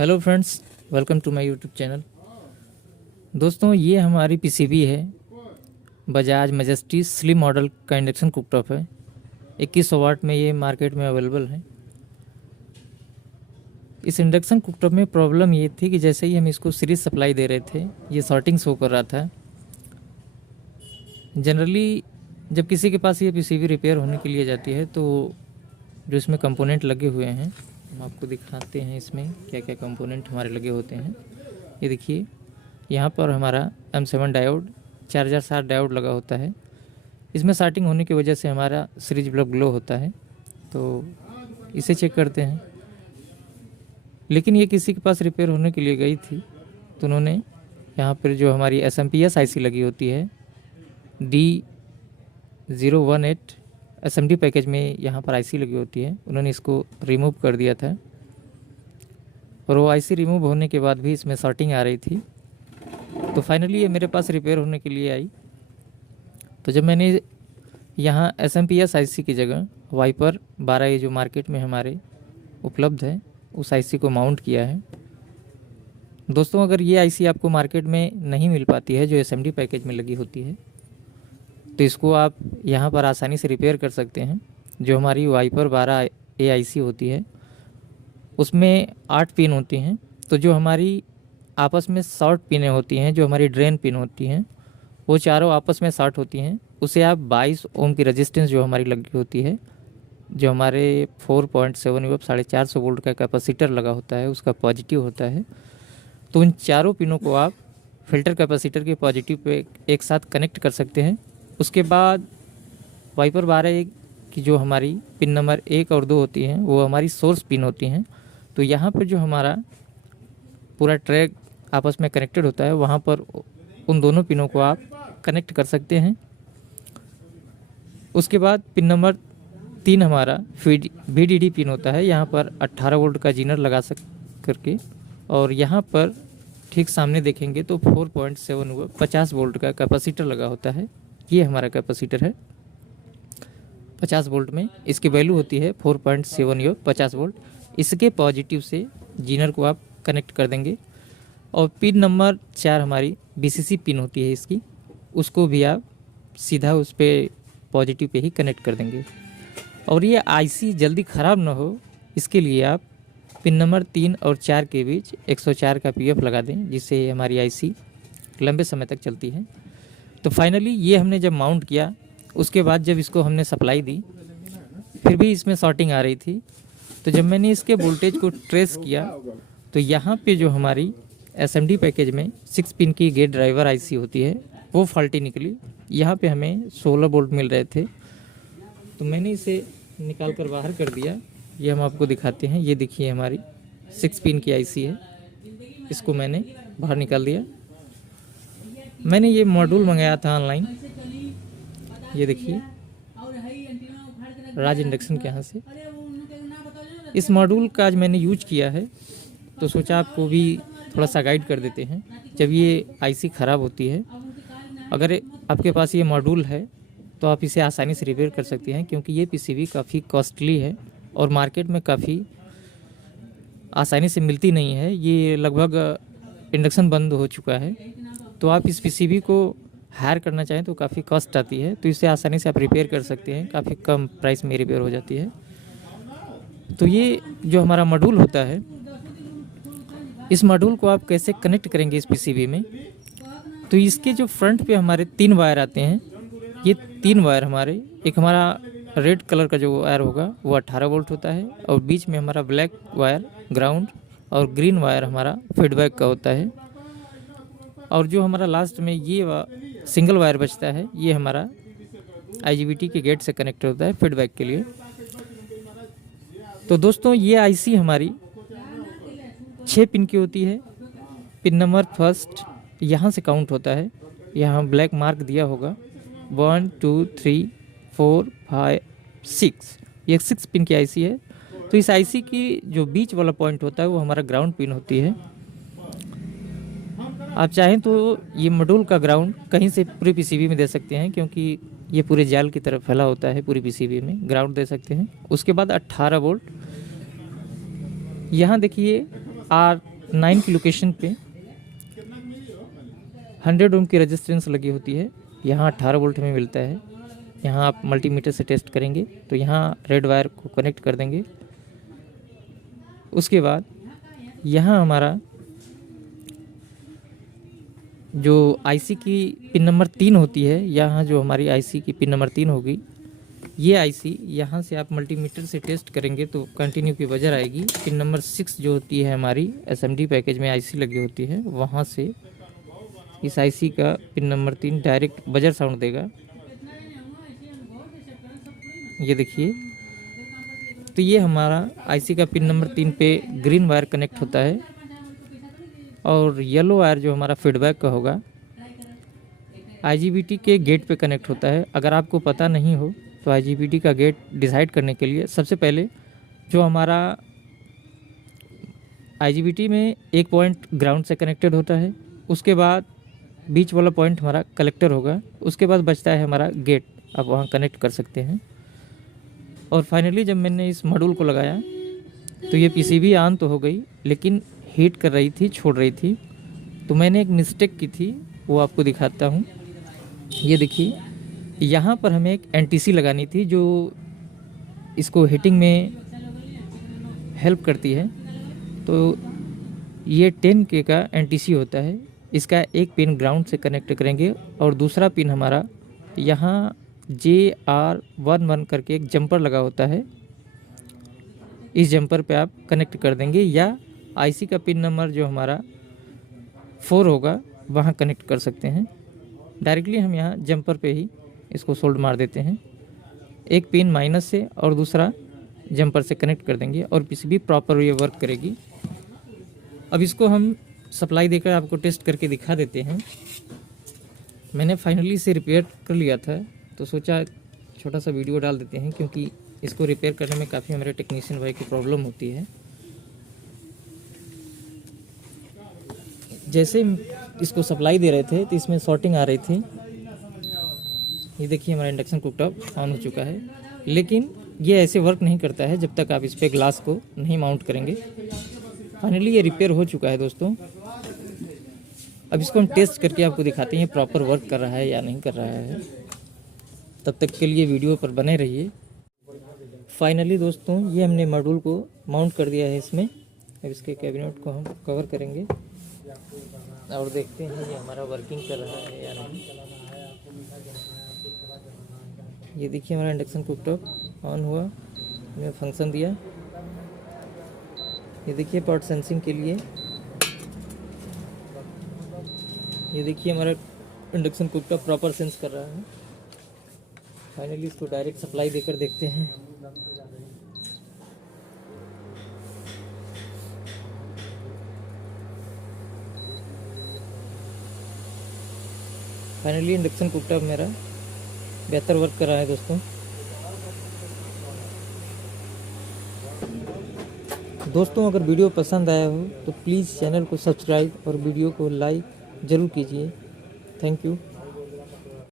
Hello friends, welcome to my YouTube channel. दोस्तों, ये हमारी पीसीबी है। बजाज मैजेस्टी स्लिम मॉडल का इंडक्शन कुकटॉप है। 2100 वाट में ये मार्केट में अवेलेबल है। इस इंडक्शन कुकटॉप में प्रॉब्लम ये थी कि जैसे ही हम इसको सीरीज सप्लाई दे रहे थे, ये शॉर्टिंग शो कर रहा था। जनरली जब किसी के पास ये पीसीबी रिपेयर होने के लिए जाती है तो जो इसमें कंपोनेंट लगे हुए हैं, हम आपको दिखाते हैं इसमें क्या क्या कंपोनेंट हमारे लगे होते हैं। ये देखिए, यहाँ पर हमारा M7 डायोड 4007 डायोड लगा होता है। इसमें शॉर्टिंग होने की वजह से हमारा सीरीज बल्ब ग्लो होता है, तो इसे चेक करते हैं। लेकिन ये किसी के पास रिपेयर होने के लिए गई थी, तो उन्होंने यहाँ पर जो हमारी SMPS IC लगी होती है D018 SMD पैकेज में यहाँ पर IC लगी होती है, उन्होंने इसको रिमूव कर दिया था। और वो IC रिमूव होने के बाद भी इसमें शॉर्टिंग आ रही थी। तो फाइनली ये मेरे पास रिपेयर होने के लिए आई। तो जब मैंने यहाँ SMPS IC की जगह वाइपर 12 ये जो मार्केट में हमारे उपलब्ध है, उस IC को माउंट किया है। दोस्तों, अगर ये IC आपको मार्केट में नहीं मिल पाती है जो SMD पैकेज में लगी होती है, तो इसको आप यहाँ पर आसानी से रिपेयर कर सकते हैं। जो हमारी वाइपर 12 AIC होती है, उसमें 8 पिन होती हैं। तो जो हमारी आपस में शॉर्ट पिनें होती हैं, जो हमारी ड्रेन पिन होती हैं, वो चारों आपस में शॉर्ट होती हैं। उसे आप 22 ओम की रेजिस्टेंस जो हमारी लगी होती है, जो हमारे 4.7 वोल्ट 450 वोल्ट का कैपेसिटर लगा होता है, उसका पॉजिटिव होता है। तो उन चारों पिनों को आप फिल्टर कैपेसिटर के पॉजिटिव पे एक साथ कनेक्ट कर सकते हैं। उसके बाद वाइपर 12 की जो हमारी पिन नंबर 1 और 2 होती हैं, वो हमारी सोर्स पिन होती हैं। तो यहाँ पर जो हमारा पूरा ट्रैक आपस में कनेक्टेड होता है, वहाँ पर उन दोनों पिनों को आप कनेक्ट कर सकते हैं। उसके बाद पिन नंबर 3 हमारा VDD पिन होता है। यहाँ पर 18 वोल्ट का जीनर लगा करके, और यहाँ पर ठीक सामने देखेंगे तो 4.7 50 वोल्ट का कैपेसिटर लगा होता है। ये हमारा कैपेसिटर है 50 वोल्ट में। इसकी वैल्यू होती है 4.7 50 वोल्ट। इसके पॉजिटिव से जीनर को आप कनेक्ट कर देंगे। और पिन नंबर 4 हमारी BCC पिन होती है इसकी, उसको भी आप सीधा उस पर पॉजिटिव पे ही कनेक्ट कर देंगे। और ये IC जल्दी ख़राब ना हो, इसके लिए आप पिन नंबर 3 और 4 के बीच 104 का PF लगा दें, जिससे हमारी IC लंबे समय तक चलती है। तो फाइनली ये हमने जब माउंट किया, उसके बाद जब इसको हमने सप्लाई दी, फिर भी इसमें शॉर्टिंग आ रही थी। तो जब मैंने इसके वोल्टेज को ट्रेस किया, तो यहाँ पे जो हमारी SMD पैकेज में 6 पिन की गेट ड्राइवर IC होती है, वो फॉल्टी निकली। यहाँ पे हमें 16 वोल्ट मिल रहे थे, तो मैंने इसे निकाल कर बाहर कर दिया। ये हम आपको दिखाते हैं। ये देखिए, हमारी 6 पिन की IC है, इसको मैंने बाहर निकाल दिया। मैंने ये मॉड्यूल मंगाया था ऑनलाइन, ये देखिए, राज इंडक्शन के यहाँ से। इस मॉड्यूल का आज मैंने यूज किया है, तो सोचा आपको भी थोड़ा सा गाइड कर देते हैं। जब ये IC ख़राब होती है, अगर आपके पास ये मॉड्यूल है तो आप इसे आसानी से रिपेयर कर सकते हैं, क्योंकि ये PCB काफ़ी कॉस्टली है और मार्केट में काफ़ी आसानी से मिलती नहीं है। ये लगभग इंडक्शन बंद हो चुका है, तो आप इस PCB को हायर करना चाहें तो काफ़ी कॉस्ट आती है। तो इसे आसानी से आप रिपेयर कर सकते हैं, काफ़ी कम प्राइस में रिपेयर हो जाती है। तो ये जो हमारा मॉड्यूल होता है, इस मॉड्यूल को आप कैसे कनेक्ट करेंगे इस PCB में, तो इसके जो फ्रंट पे हमारे 3 वायर आते हैं। ये 3 वायर हमारे, एक हमारा रेड कलर का जो वायर होगा वो 18 वोल्ट होता है, और बीच में हमारा ब्लैक वायर ग्राउंड, और ग्रीन वायर हमारा फीडबैक का होता है। और जो हमारा लास्ट में ये सिंगल वायर बचता है, ये हमारा IGBT के गेट से कनेक्ट होता है फीडबैक के लिए। तो दोस्तों, ये IC हमारी 6 पिन की होती है। पिन नंबर 1 यहाँ से काउंट होता है, यहाँ ब्लैक मार्क दिया होगा 1 2 3 4 5 6। ये 6 पिन की IC है। तो इस IC की जो बीच वाला पॉइंट होता है, वो हमारा ग्राउंड पिन होती है। आप चाहें तो ये मॉड्यूल का ग्राउंड कहीं से पूरी PCB में दे सकते हैं, क्योंकि ये पूरे जाल की तरफ फैला होता है। पूरी PCB में ग्राउंड दे सकते हैं। उसके बाद 18 वोल्ट यहाँ देखिए 9 की लोकेशन पे 100 ओम की रेजिस्टेंस लगी होती है। यहाँ 18 वोल्ट हमें मिलता है। यहाँ आप मल्टीमीटर से टेस्ट करेंगे तो यहाँ रेड वायर को कनेक्ट कर देंगे। उसके बाद यहाँ हमारा जो आईसी की पिन नंबर 3 होती है, यहाँ जो हमारी आईसी की पिन नंबर 3 होगी, ये आईसी यहाँ से आप मल्टीमीटर से टेस्ट करेंगे तो कंटिन्यू की बजर आएगी। पिन नंबर 6 जो होती है हमारी एसएमडी पैकेज में आईसी लगी होती है, वहाँ से इस आईसी का pin number 3 direct buzzer sound देगा। ये देखिए, तो ये हमारा आईसी का पिन नंबर 3 पे ग्रीन वायर कनेक्ट होता है और येलो वायर जो हमारा फीडबैक का होगा आईजीबीटी के गेट पे कनेक्ट होता है। अगर आपको पता नहीं हो तो आईजीबीटी का गेट डिसाइड करने के लिए सबसे पहले जो हमारा आईजीबीटी में एक पॉइंट ग्राउंड से कनेक्टेड होता है, उसके बाद बीच वाला पॉइंट हमारा कलेक्टर होगा, उसके बाद बचता है हमारा गेट, आप वहाँ कनेक्ट कर सकते हैं। और फाइनली जब मैंने इस मॉड्यूल को लगाया तो ये पीसीबी ऑन तो हो गई, लेकिन हीट कर रही थी, छोड़ रही थी। तो मैंने एक मिस्टेक की थी, वो आपको दिखाता हूँ। ये देखिए, यहाँ पर हमें एक एनटीसी लगानी थी जो इसको हीटिंग में हेल्प करती है। तो ये 10K का एनटीसी होता है। इसका एक पिन ग्राउंड से कनेक्ट करेंगे और दूसरा पिन हमारा यहाँ JR11 करके एक जंपर लगा होता है, इस जंपर पे आप कनेक्ट कर देंगे, या आईसी का पिन नंबर जो हमारा 4 होगा वहाँ कनेक्ट कर सकते हैं। डायरेक्टली हम यहाँ जंपर पे ही इसको सोल्ड मार देते हैं। एक पिन माइनस से और दूसरा जंपर से कनेक्ट कर देंगे और पीसीबी प्रॉपर ये वर्क करेगी। अब इसको हम सप्लाई देकर आपको टेस्ट करके दिखा देते हैं। मैंने फाइनली इसे रिपेयर कर लिया था, तो सोचा छोटा सा वीडियो डाल देते हैं, क्योंकि इसको रिपेयर करने में काफ़ी हमारे टेक्नीशियन भाई की प्रॉब्लम होती है। जैसे इसको सप्लाई दे रहे थे तो इसमें शॉर्टिंग आ रही थी। ये देखिए, हमारा इंडक्शन कुकटॉप ऑन हो चुका है, लेकिन ये ऐसे वर्क नहीं करता है जब तक आप इस पर ग्लास को नहीं माउंट करेंगे। फाइनली ये रिपेयर हो चुका है दोस्तों। अब इसको हम टेस्ट करके आपको दिखाते हैं प्रॉपर वर्क कर रहा है या नहीं कर रहा है। तब तक के लिए वीडियो पर बने रहिए। फाइनली दोस्तों, ये हमने मॉड्यूल को माउंट कर दिया है इसमें। अब इसके कैबिनेट को हम कवर करेंगे और देखते हैं ये हमारा वर्किंग कर रहा है या नहीं। ये देखिए, हमारा इंडक्शन कुकटॉप ऑन हुआ, हमें फंक्शन दिया। ये देखिए पार्ट सेंसिंग के लिए। ये देखिए, हमारा इंडक्शन कुकटॉप प्रॉपर सेंस कर रहा है। फाइनली इसको डायरेक्ट सप्लाई देकर देखते हैं। फाइनली इंडक्शन कुकटॉप मेरा बेहतर वर्क कर रहा है दोस्तों। अगर वीडियो पसंद आया हो तो प्लीज़ चैनल को सब्सक्राइब और वीडियो को लाइक ज़रूर कीजिए। Thank you.